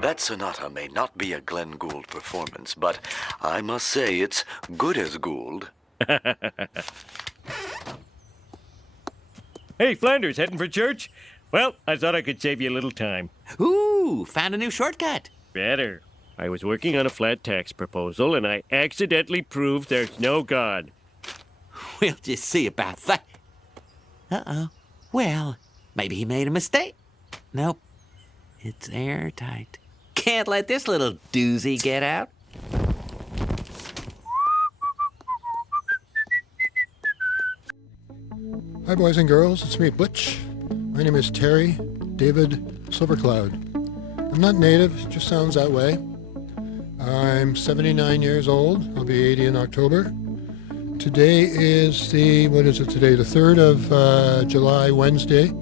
That sonata may not be a Glenn Gould performance, but I must say it's good as Gould. Hey, Flanders, heading for church? Well, I thought I could save you a little time. Ooh, found a new shortcut. Better. I was working on a flat tax proposal, and I accidentally proved there's no God. We'll just see about that. Uh-oh. Well, maybe he made a mistake. Nope. It's airtight. Can't let this little doozy get out. Hi, boys and girls. It's me, Butch. My name is Terry David Silvercloud. I'm not native, it just sounds that way. I'm 79 years old. I'll be 80 in October. Today is the 3rd of July, Wednesday,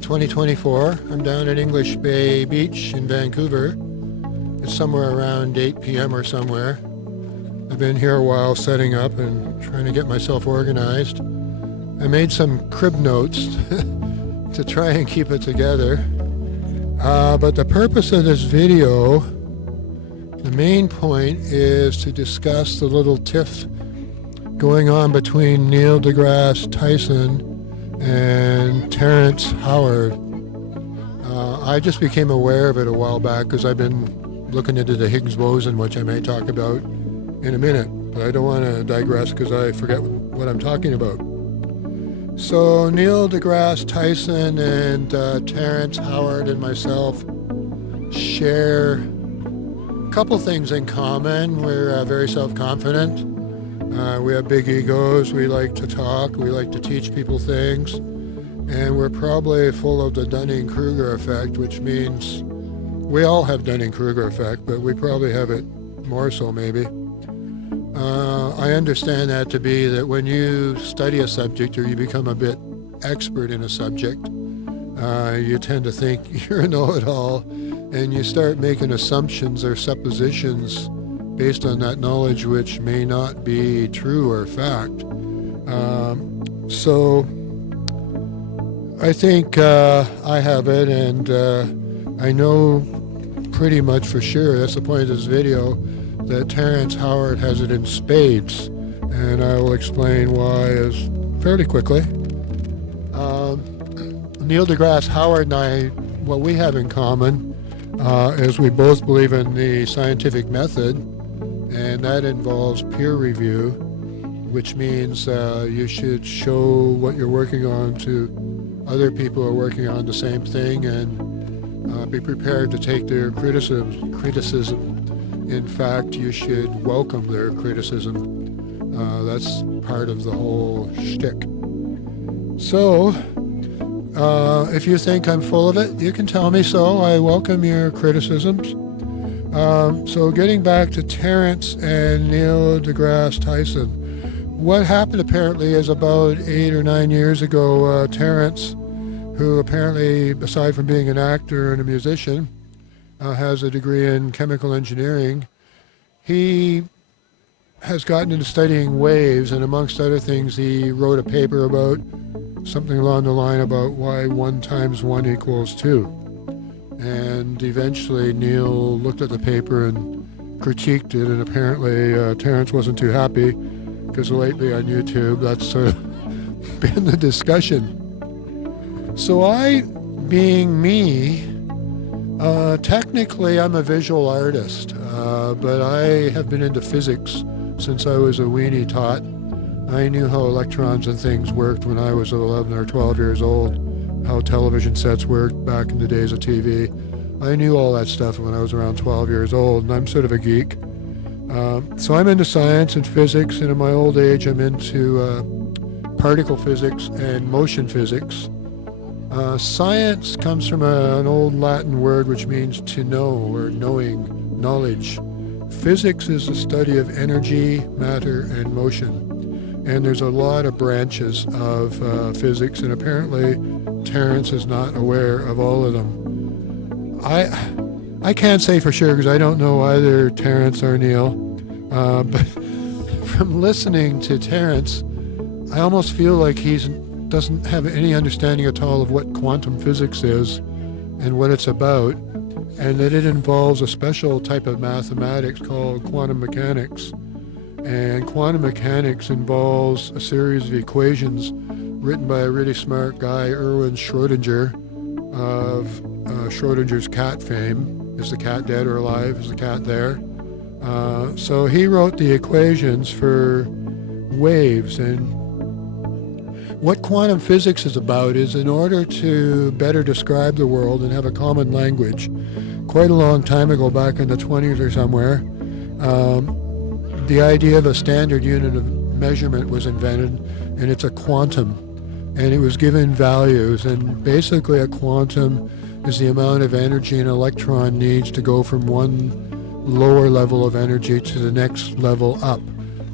2024. I'm down at English Bay Beach in Vancouver. It's somewhere around 8 p.m. or somewhere. I've been here a while setting up and trying to get myself organized. I made some crib notes to try and keep it together. But the purpose of this video, the main point is to discuss the little tiff going on between Neil deGrasse Tyson and Terrence Howard. I just became aware of it a while back because I've been looking into the Higgs boson, which I may talk about in a minute, but I don't want to digress because I forget what I'm talking about. So Neil deGrasse Tyson and Terrence Howard and myself share a couple things in common. We're very self-confident. We have big egos. We like to talk. We like to teach people things. And we're probably full of the Dunning-Kruger Effect, which means we all have Dunning-Kruger Effect, but we probably have it more so maybe. I understand that to be that when you study a subject or you become a bit expert in a subject, you tend to think you're a know-it-all and you start making assumptions or suppositions based on that knowledge which may not be true or fact. So I think I have it, and I know pretty much for sure, that's the point of this video, that Terrence Howard has it in spades, and I will explain why as fairly quickly. Neil deGrasse Howard and I, what we have in common is we both believe in the scientific method, and that involves peer review, which means you should show what you're working on to other people who are working on the same thing, and be prepared to take their criticism. In fact, you should welcome their criticism. That's part of the whole shtick. So, if you think I'm full of it, you can tell me so. I welcome your criticisms. So getting back to Terrence and Neil deGrasse Tyson, what happened apparently is about 8 or 9 years ago, Terrence, who apparently, aside from being an actor and a musician, has a degree in chemical engineering, he has gotten into studying waves, and amongst other things, he wrote a paper about something along the line about why 1 times 1 equals 2. And eventually Neil looked at the paper and critiqued it, and apparently Terrence wasn't too happy, because lately on YouTube that's sort of been the discussion. So I, being me, technically I'm a visual artist, but I have been into physics since I was a weenie tot. I knew how electrons and things worked when I was 11 or 12 years old, how television sets worked back in the days of TV. I knew all that stuff when I was around 12 years old, and I'm sort of a geek. So I'm into science and physics, and in my old age I'm into particle physics and motion physics. Science comes from an old Latin word which means to know or knowing, knowledge. Physics is the study of energy, matter, and motion. And there's a lot of branches of physics, and apparently Terrence is not aware of all of them. I can't say for sure because I don't know either Terrence or Neil, but from listening to Terrence, I almost feel like he doesn't have any understanding at all of what quantum physics is and what it's about, and that it involves a special type of mathematics called quantum mechanics. And quantum mechanics involves a series of equations written by a really smart guy, Erwin Schrödinger, of Schrödinger's cat fame. Is the cat dead or alive? Is the cat there? So he wrote the equations for waves. And what quantum physics is about is, in order to better describe the world and have a common language, quite a long time ago, back in the 20s or somewhere, the idea of a standard unit of measurement was invented, and it's a quantum, and it was given values. And basically a quantum is the amount of energy an electron needs to go from one lower level of energy to the next level up,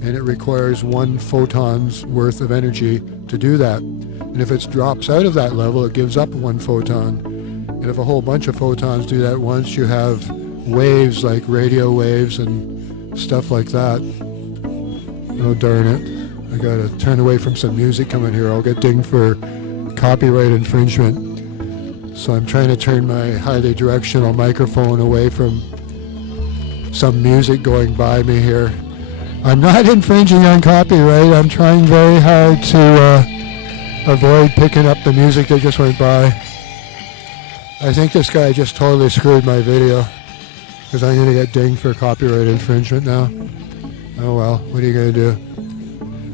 and it requires 1 photon's worth of energy to do that. And if it drops out of that level, it gives up 1 photon. And if a whole bunch of photons do that once, you have waves like radio waves and stuff like that. Oh, darn it. I gotta turn away from some music coming here. I'll get dinged for copyright infringement. So I'm trying to turn my highly directional microphone away from some music going by me here. I'm not infringing on copyright. I'm trying very hard to avoid picking up the music that just went by. I think this guy just totally screwed my video, because I'm going to get dinged for copyright infringement now. Oh well, what are you going to do?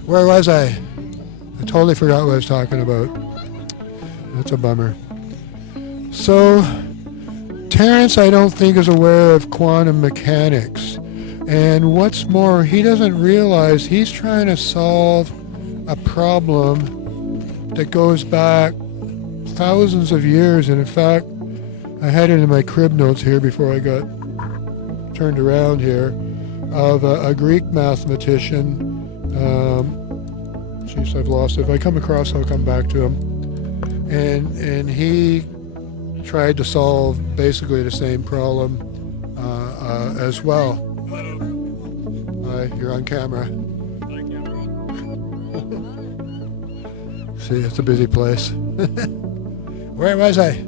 Where was I? I totally forgot what I was talking about. That's a bummer. So, Terrence, I don't think, is aware of quantum mechanics. And what's more, he doesn't realize he's trying to solve a problem that goes back thousands of years. And in fact, I had it in my crib notes here before I got turned around here, of a Greek mathematician. Jeez, I've lost it. If I come across, I'll come back to him. And he tried to solve basically the same problem as well. Hi, you're on camera. See, it's a busy place. Where was I?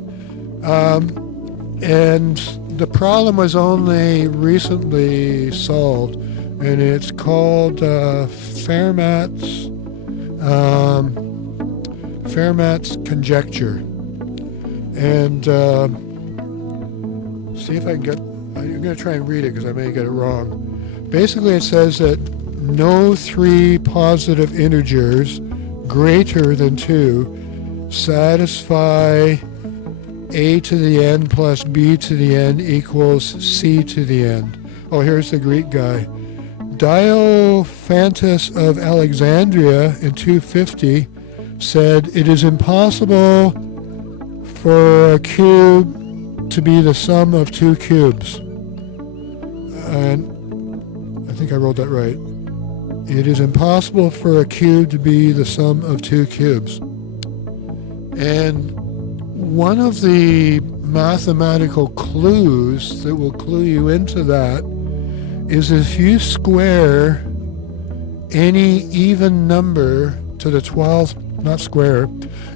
And the problem was only recently solved, and it's called Fermat's Conjecture. And see if I can get, I'm going to try and read it because I may get it wrong. Basically it says that no 3 positive integers greater than 2 satisfy a to the n plus b to the n equals c to the n. Oh, here's the Greek guy. Diophantus of Alexandria in 250 said it is impossible for a cube to be the sum of 2 cubes. And I think I wrote that right. It is impossible for a cube to be the sum of 2 cubes. And one of the mathematical clues that will clue you into that is if you square any even number to the 12th, not square,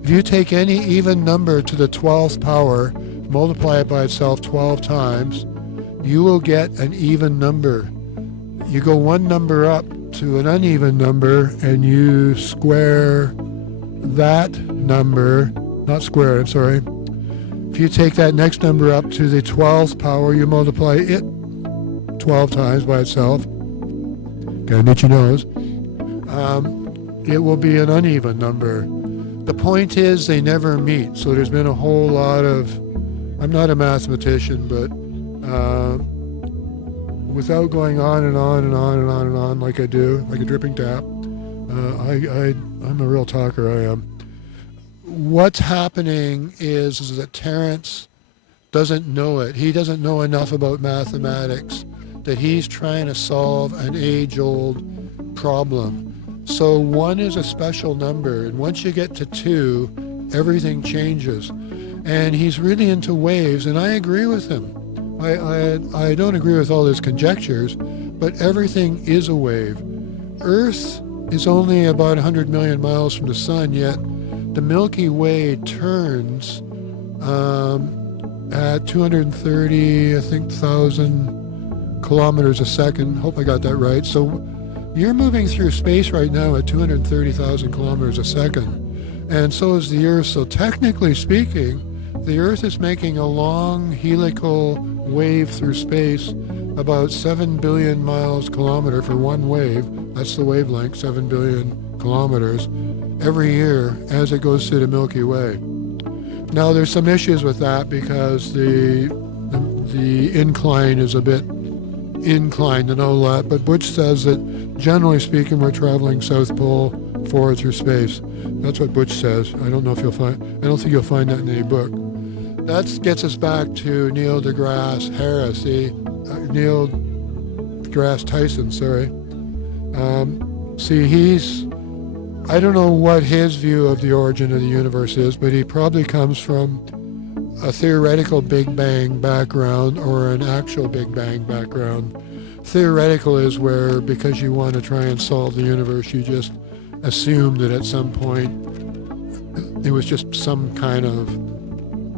if you take any even number to the 12th power, multiply it by itself 12 times, you will get an even number. You go one number up to an uneven number and you square that number, not square, I'm sorry. If you take that next number up to the 12th power, you multiply it 12 times by itself. Gotta knit your nose. It will be an uneven number. The point is they never meet, so there's been a whole lot of, I'm not a mathematician, but without going on and on and on and on and on like I do, like a dripping tap, I I'm a real talker, I am. What's happening is that Terrence doesn't know it. He doesn't know enough about mathematics that he's trying to solve an age-old problem. So 1 is a special number, and once you get to 2, everything changes. And he's really into waves, and I agree with him. I don't agree with all his conjectures, but everything is a wave. Earth is only about 100 million miles from the sun, yet the Milky Way turns at 230, I think, thousand kilometers a second. Hope I got that right. So you're moving through space right now at 230,000 kilometers a second, and so is the Earth. So technically speaking, the Earth is making a long helical wave through space, about 7 billion miles kilometer for one wave. That's the wavelength, 7 billion kilometers, every year as it goes through the Milky Way. Now there's some issues with that because the incline is a bit inclined and all that, but Butch says that generally speaking we're traveling South Pole forward through space. That's what Butch says. I don't think you'll find that in any book. That gets us back to Neil deGrasse Tyson, sorry. I don't know what his view of the origin of the universe is, but he probably comes from a theoretical Big Bang background or an actual Big Bang background. Theoretical is where, because you want to try and solve the universe, you just assume that at some point it was just some kind of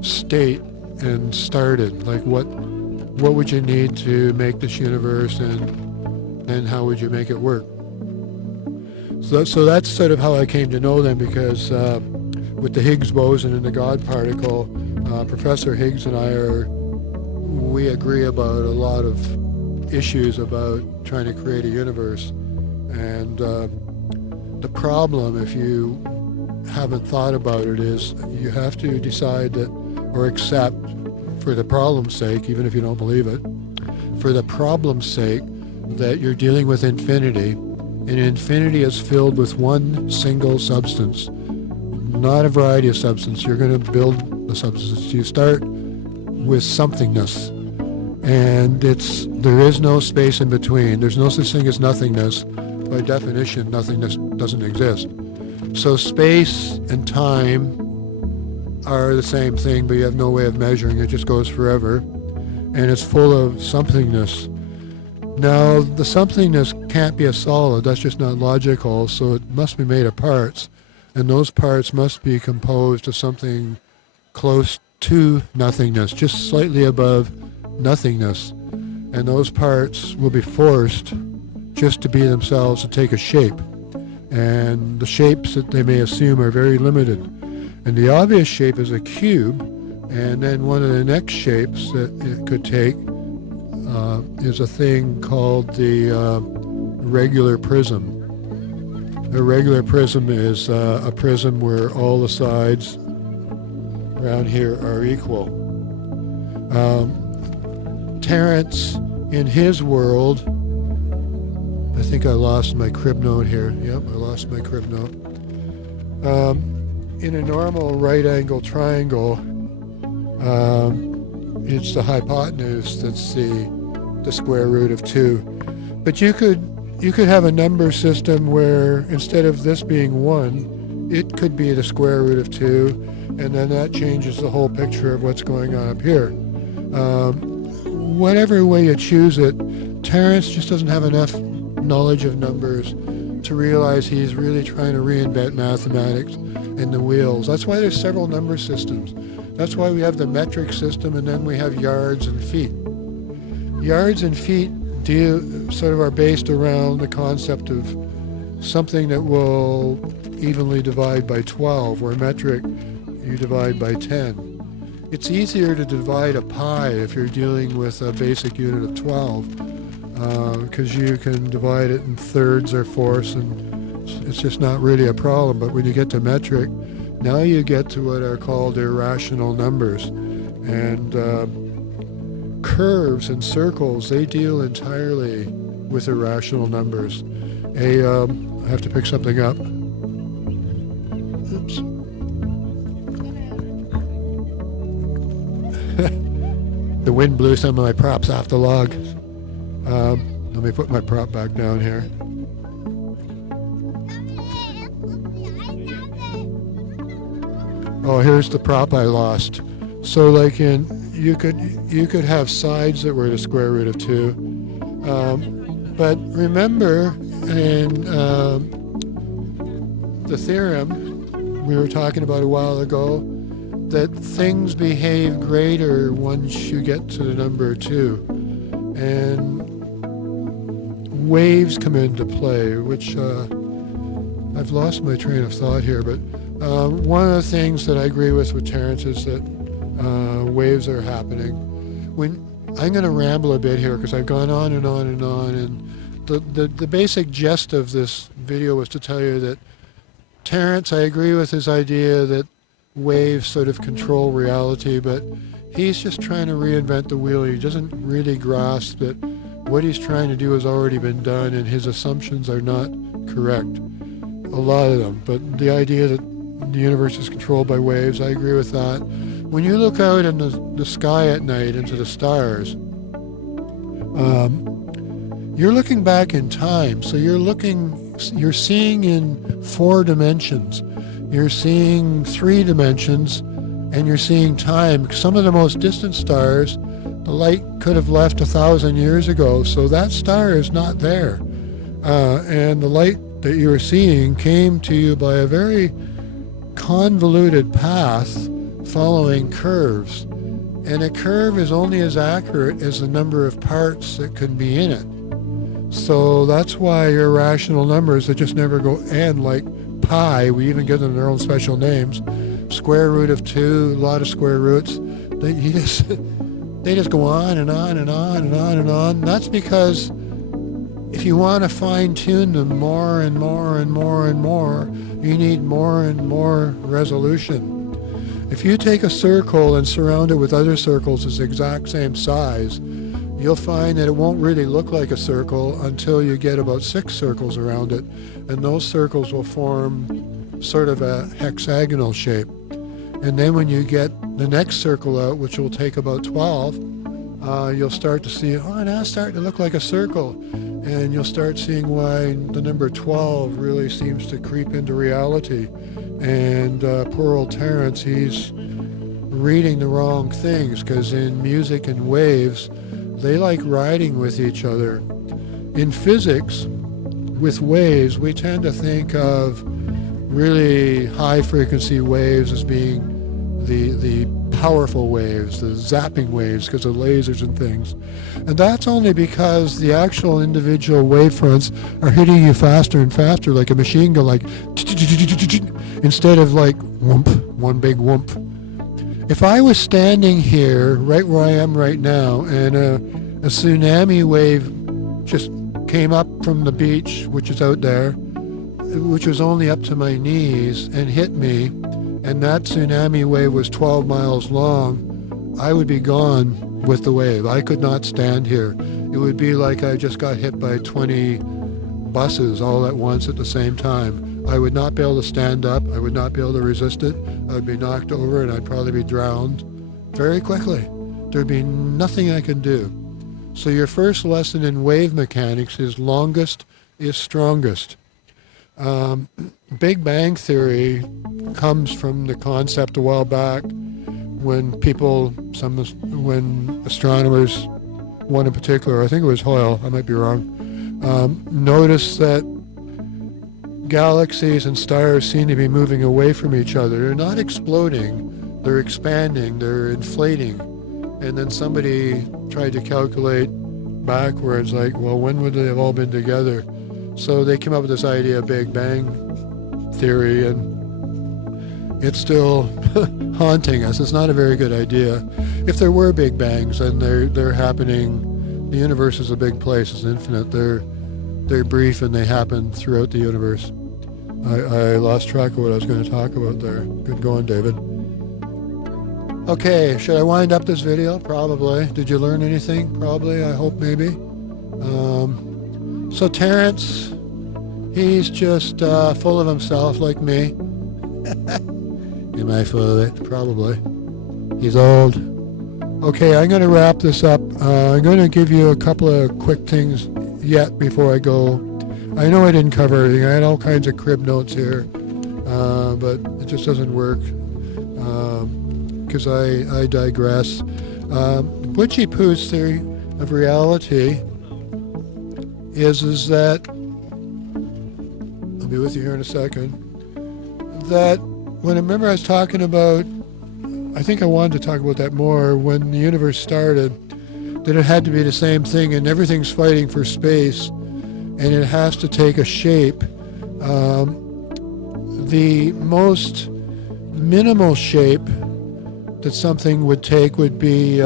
state and started. Like what would you need to make this universe, and how would you make it work? So that's sort of how I came to know them, because with the Higgs boson and the God particle, Professor Higgs and we agree about a lot of issues about trying to create a universe. And the problem, if you haven't thought about it, is you have to decide that, or accept, for the problem's sake, even if you don't believe it, for the problem's sake, that you're dealing with infinity, and infinity is filled with one single substance, not a variety of substance. You're going to build a substance. You start with somethingness, and there is no space in between. There's no such thing as nothingness. By definition, nothingness doesn't exist. So space and time are the same thing, but you have no way of measuring it. It just goes forever, and it's full of somethingness. Now, the somethingness can't be a solid. That's just not logical, so it must be made of parts, and those parts must be composed of something close to nothingness, just slightly above nothingness, and those parts will be forced just to be themselves, to take a shape, and the shapes that they may assume are very limited. And the obvious shape is a cube, and then one of the next shapes that it could take is a thing called the regular prism. A regular prism is a prism where all the sides around here are equal. Terrence, in his world, I think I lost my crib note here. Yep, I lost my crib note. In a normal right-angle triangle, it's the hypotenuse that's the square root of 2. But you could have a number system where instead of this being 1, it could be the square root of 2, and then that changes the whole picture of what's going on up here. Whatever way you choose it, Terrence just doesn't have enough knowledge of numbers to realize he's really trying to reinvent mathematics and the wheels. That's why there's several number systems. That's why we have the metric system, and then we have yards and feet. Yards and feet sort of are based around the concept of something that will evenly divide by 12, where metric you divide by 10. It's easier to divide a pi if you're dealing with a basic unit of 12, because you can divide it in thirds or fourths, and it's just not really a problem. But when you get to metric, now you get to what are called irrational numbers. And curves and circles, they deal entirely with irrational numbers. I have to pick something up. props. The wind blew some of my props off the log. Let me put my prop back down here. Oh, here's the prop I lost. So like you could have sides that were the square root of 2. But remember in the theorem we were talking about a while ago that things behave greater once you get to the number 2. And waves come into play, which I've lost my train of thought here, but one of the things that I agree with Terrence is that waves are happening. I'm going to ramble a bit here because I've gone on and on and on, and the basic gist of this video was to tell you that Terrence, I agree with his idea that waves sort of control reality, but he's just trying to reinvent the wheel. He doesn't really grasp that what he's trying to do has already been done, and his assumptions are not correct. A lot of them. But the idea that the universe is controlled by waves, I agree with that. When you look out in the sky at night into the stars, you're looking back in time. So you're seeing in 4 dimensions. You're seeing 3 dimensions, and you're seeing time. Some of the most distant stars, the light could have left 1,000 years ago, so that star is not there. And the light that you are seeing came to you by a very convoluted path following curves. And a curve is only as accurate as the number of parts that can be in it. So that's why your rational numbers that just never go end, like pi, we even give them their own special names, square root of 2, a lot of square roots, they just go on and on and on and on and on. That's because if you want to fine-tune them more and more and more and more, you need more and more resolution. If you take a circle and surround it with other circles that's the exact same size, you'll find that it won't really look like a circle until you get about 6 circles around it, and those circles will form sort of a hexagonal shape. And then when you get the next circle out, which will take about 12, you'll start to see, oh, now it's starting to look like a circle. And you'll start seeing why the number 12 really seems to creep into reality. And poor old Terrence, he's reading the wrong things, because in music and waves, they like riding with each other. In physics, with waves, we tend to think of really high-frequency waves as being the powerful waves, the zapping waves, because of lasers and things. And that's only because the actual individual wavefronts are hitting you faster and faster, like a machine gun, like instead of like whoomp, one big whoomp. If I was standing here, right where I am right now, and a tsunami wave just came up from the beach, which is out there, which was only up to my knees, and hit me, and that tsunami wave was 12 miles long, I would be gone with the wave. I could not stand here. It would be like I just got hit by 20 buses all at once at the same time. I would not be able to stand up. I would not be able to resist it. I would be knocked over, and I'd probably be drowned very quickly. There'd be nothing I could do. So your first lesson in wave mechanics is longest is strongest. Big Bang Theory comes from the concept a while back when when astronomers, one in particular, I think it was Hoyle, I might be wrong, noticed that galaxies and stars seem to be moving away from each other. They're not exploding, they're expanding, they're inflating. And then somebody tried to calculate backwards, like, well, when would they have all been together? So they came up with this idea of Big Bang Theory, and it's still haunting us. It's not a very good idea. If there were Big Bangs, and they're happening, the universe is a big place, it's infinite. They're brief, and they happen throughout the universe. I lost track of what I was going to talk about there. Good going, David. Okay, should I wind up this video? Probably. Did you learn anything? Probably. I hope, maybe. So Terrence, he's just full of himself like me. Am I full of it? Probably. He's old. Okay, I'm going to wrap this up. I'm going to give you a couple of quick things yet before I go. I know I didn't cover everything. I had all kinds of crib notes here, but it just doesn't work because I digress. Butchie Poo's theory of reality is that, I'll be with you here in a second, that when I remember I was talking about, I think I wanted to talk about that more, when the universe started, that it had to be the same thing and everything's fighting for space and it has to take a shape. The most minimal shape that something would take would be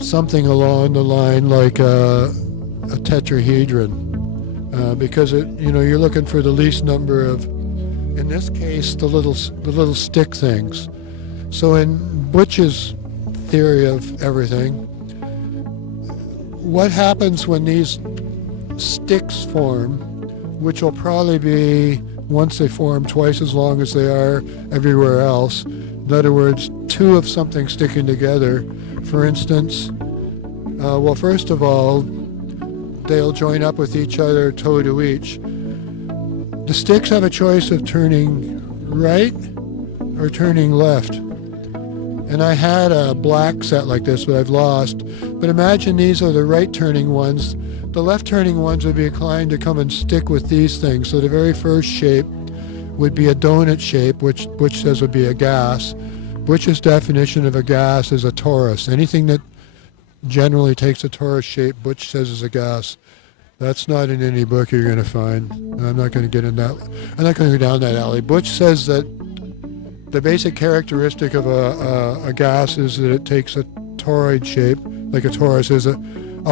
something along the line like a tetrahedron, because you're looking for the least number of, in this case, the little stick things. So in Butch's theory of everything, what happens when these sticks form, which will probably be, once they form, twice as long as they are everywhere else. In other words, two of something sticking together. For instance, well, first of all, they'll join up with each other toe to each. The sticks have a choice of turning right or turning left. And I had a black set like this, but I've lost. But imagine these are the right turning ones. The left turning ones would be inclined to come and stick with these things. So the very first shape would be a donut shape, which Butch says would be a gas. Butch's definition of a gas is a torus. Anything that generally takes a torus shape, Butch says is a gas. That's not in any book you're going to find. And I'm not going to get in that. I'm not going to go down that alley. Butch says that the basic characteristic of a gas is that it takes a toroid shape, like a torus is a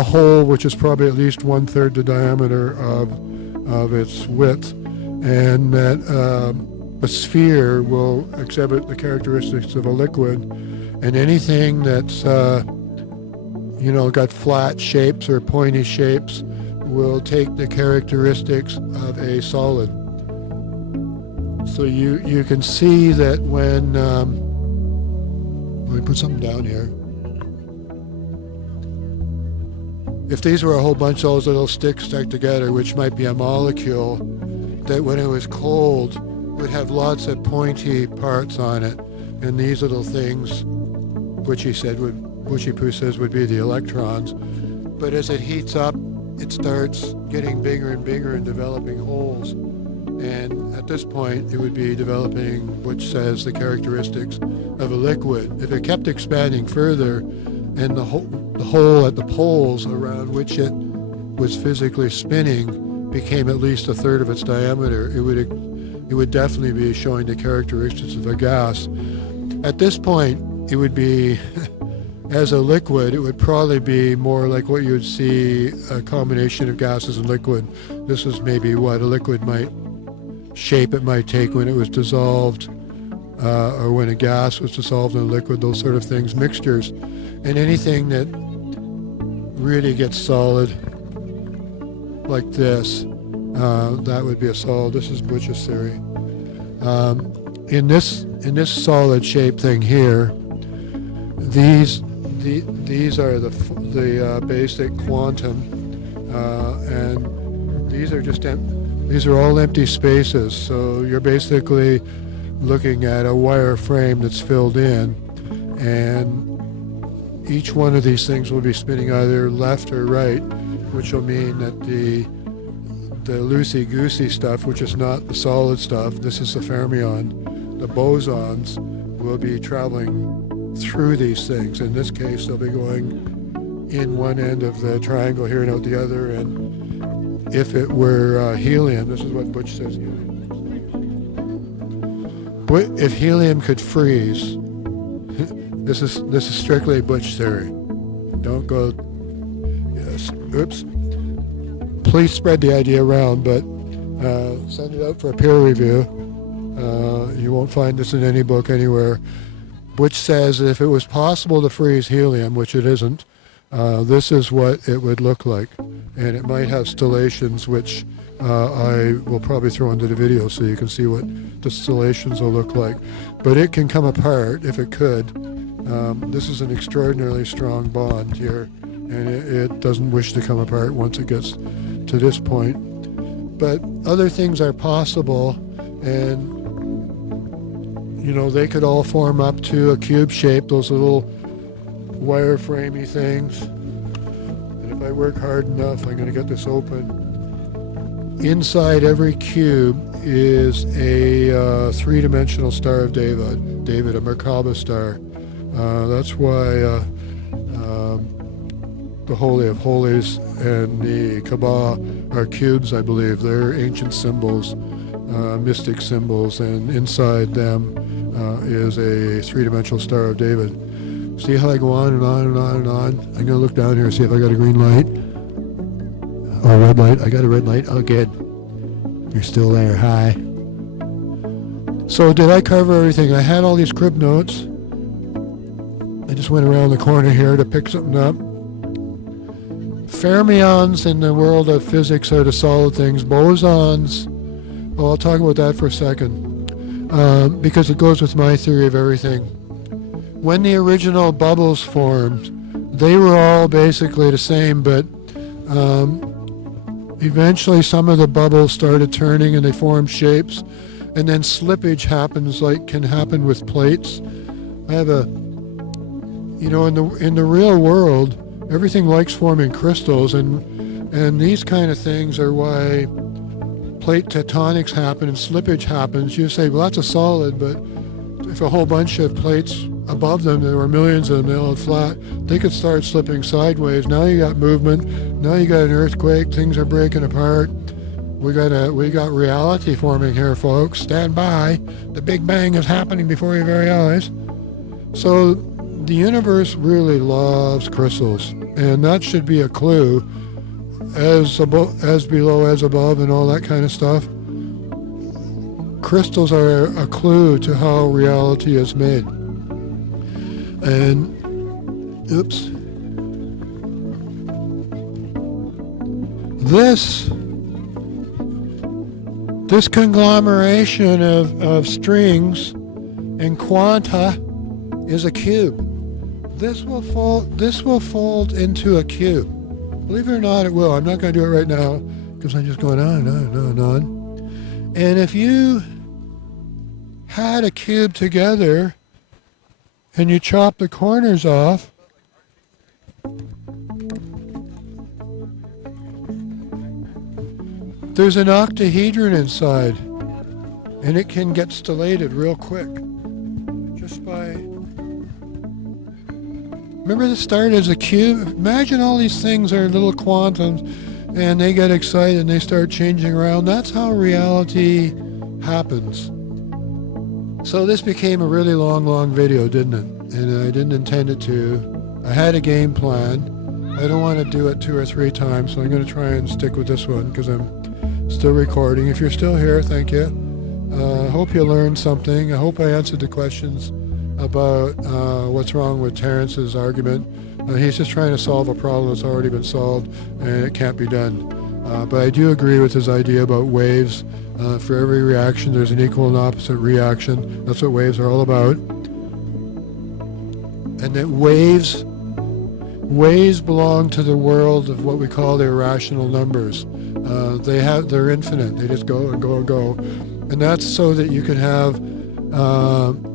hole which is probably at least 1/3 the diameter of its width, and that a sphere will exhibit the characteristics of a liquid, and anything that's got flat shapes or pointy shapes will take the characteristics of a solid. So you can see that when, let me put something down here. If these were a whole bunch of those little sticks stuck together, which might be a molecule, that when it was cold would have lots of pointy parts on it, and these little things, Butchie Poo says would be the electrons. But as it heats up, it starts getting bigger and bigger and developing holes. And at this point, it would be developing, Butch says, the characteristics of a liquid. If it kept expanding further, and the hole at the poles around which it was physically spinning became at least 1/3 of its diameter, it would definitely be showing the characteristics of a gas. At this point, it would be, as a liquid, it would probably be more like what you would see a combination of gases and liquid. This is maybe what a liquid shape it might take when it was dissolved, or when a gas was dissolved in a liquid, those sort of things, mixtures. And anything that really gets solid, like this, that would be a solid. This is Butch's theory. In this solid shape thing here, these are the basic quantum, and these are all empty spaces. So you're basically looking at a wire frame that's filled in, and each one of these things will be spinning either left or right, which will mean that the loosey-goosey stuff, which is not the solid stuff, this is the fermion, the bosons will be traveling through these things. In this case, they'll be going in one end of the triangle here and out the other, and if it were helium, this is what Butch says helium. If helium could freeze, this is strictly Butch theory. Don't go, yes, oops. Please spread the idea around, but send it out for a peer review. You won't find this in any book anywhere. Butch says that if it was possible to freeze helium, which it isn't, this is what it would look like. And it might have stellations which I will probably throw into the video so you can see what distillations will look like. But it can come apart if it could. This is an extraordinarily strong bond here, and it doesn't wish to come apart once it gets to this point. But other things are possible, and they could all form up to a cube shape, those little wireframey things. And if I work hard enough, I'm going to get this open. Inside every cube is a three-dimensional Star of David, a Merkaba star. That's why the Holy of Holies and the Kaaba are cubes, I believe. They're ancient symbols, mystic symbols, and inside them is a three-dimensional Star of David. See how I go on and on and on and on? I'm going to look down here and see if I got a green light. Oh, red light. I got a red light. Oh, good. You're still there. Hi. So did I cover everything? I had all these crib notes. I just went around the corner here to pick something up. Fermions in the world of physics are the solid things. Bosons, well, I'll talk about that for a second, because it goes with my theory of everything. When the original bubbles formed, they were all basically the same, but eventually some of the bubbles started turning and they formed shapes, and then slippage happens, like can happen with plates. I have in the real world, everything likes forming crystals, and these kind of things are why plate tectonics happen and slippage happens. You say, well, that's a solid, but if a whole bunch of plates above them, there were millions of them, they all flat, they could start slipping sideways. Now you got movement. Now you got an earthquake. Things are breaking apart. We got reality forming here, folks. Stand by. The Big Bang is happening before your very eyes. So the universe really loves crystals, and that should be a clue. As below, as above, and all that kind of stuff. Crystals are a clue to how reality is made. And, oops. This conglomeration of strings and quanta is a cube. This will fold into a cube. Believe it or not, it will. I'm not going to do it right now because I'm just going on and on and on and on. And if you had a cube together and you chop the corners off, there's an octahedron inside, and it can get stellated real quick just by... Remember, this started as a cube? Imagine all these things are little quantums, and they get excited and they start changing around. That's how reality happens. So this became a really long video, didn't it? And I didn't intend it to. I had a game plan. I don't want to do it 2 or 3 times, so I'm going to try and stick with this one because I'm still recording. If you're still here, thank you. I hope you learned something. I hope I answered the questions about what's wrong with Terrence's argument. He's just trying to solve a problem that's already been solved, and it can't be done. But I do agree with his idea about waves. For every reaction, there's an equal and opposite reaction. That's what waves are all about. And that waves belong to the world of what we call the irrational numbers. They're infinite. They just go and go and go. And that's so that you can have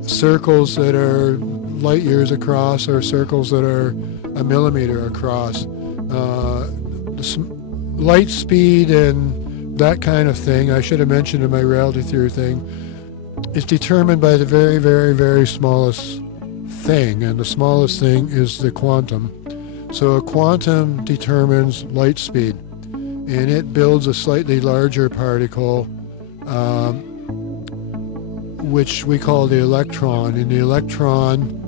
circles that are light years across, or circles that are a millimeter across. Light speed and that kind of thing, I should have mentioned in my reality theory thing, is determined by the very, very, very smallest thing, and the smallest thing is the quantum. So a quantum determines light speed, and it builds a slightly larger particle, which we call the electron, and the electron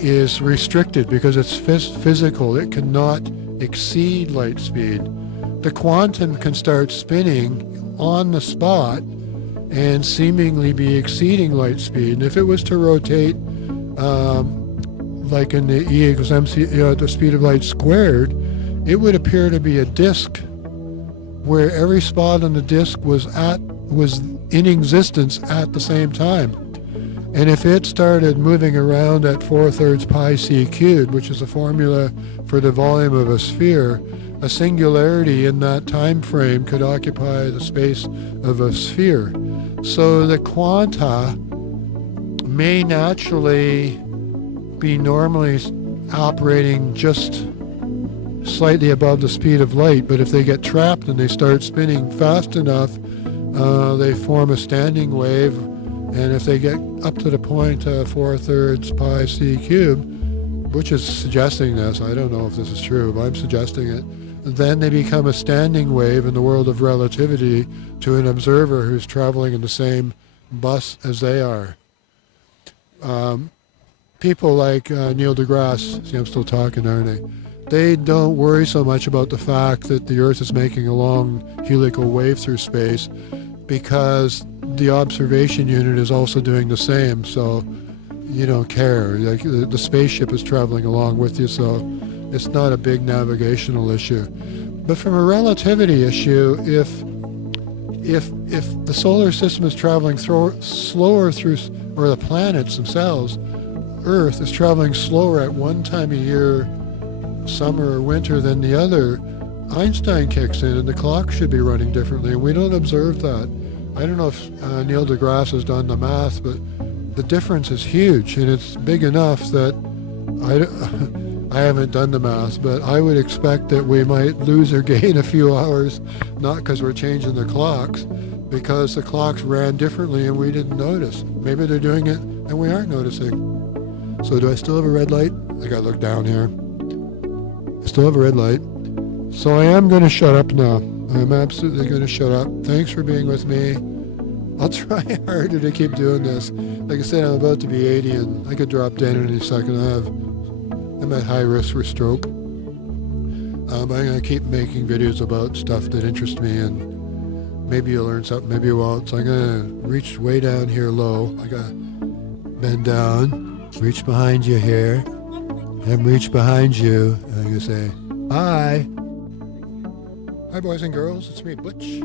is restricted because it's physical. It cannot exceed light speed. The quantum can start spinning on the spot and seemingly be exceeding light speed. And if it was to rotate like in the E equals mc, at the speed of light squared, it would appear to be a disk where every spot on the disk was in existence at the same time. And if it started moving around at 4/3 pi c cubed, which is a formula for the volume of a sphere, a singularity in that time frame could occupy the space of a sphere. So the quanta may naturally be normally operating just slightly above the speed of light, but if they get trapped and they start spinning fast enough, they form a standing wave, and if they get up to the point 4/3 pi c cubed, which is suggesting this, I don't know if this is true, but I'm suggesting it, then they become a standing wave in the world of relativity to an observer who's traveling in the same bus as they are. People like Neil deGrasse, see I'm still talking, aren't I? They don't worry so much about the fact that the Earth is making a long helical wave through space, because the observation unit is also doing the same, so you don't care. Like, the spaceship is traveling along with you, so it's not a big navigational issue. But from a relativity issue, if the solar system is traveling slower through, or the planets themselves, Earth is traveling slower at one time of year, summer or winter, than the other, Einstein kicks in and the clock should be running differently, and we don't observe that. I don't know if Neil deGrasse has done the math, but the difference is huge, and it's big enough that I haven't done the math, but I would expect that we might lose or gain a few hours, not because we're changing the clocks, because the clocks ran differently and we didn't notice. Maybe they're doing it and we aren't noticing. So do I still have a red light? I gotta look down here. I still have a red light. So I am going to shut up now. I'm absolutely going to shut up. Thanks for being with me. I'll try harder to keep doing this. Like I said, I'm about to be 80 and I could drop dead in any second. I'm at high risk for stroke. I'm going to keep making videos about stuff that interests me, and maybe you'll learn something, maybe you won't. So I'm going to reach way down here low. I got to bend down, reach behind you here, and reach behind you. And I'm going to say, bye. Hi, boys and girls. It's me, Butch.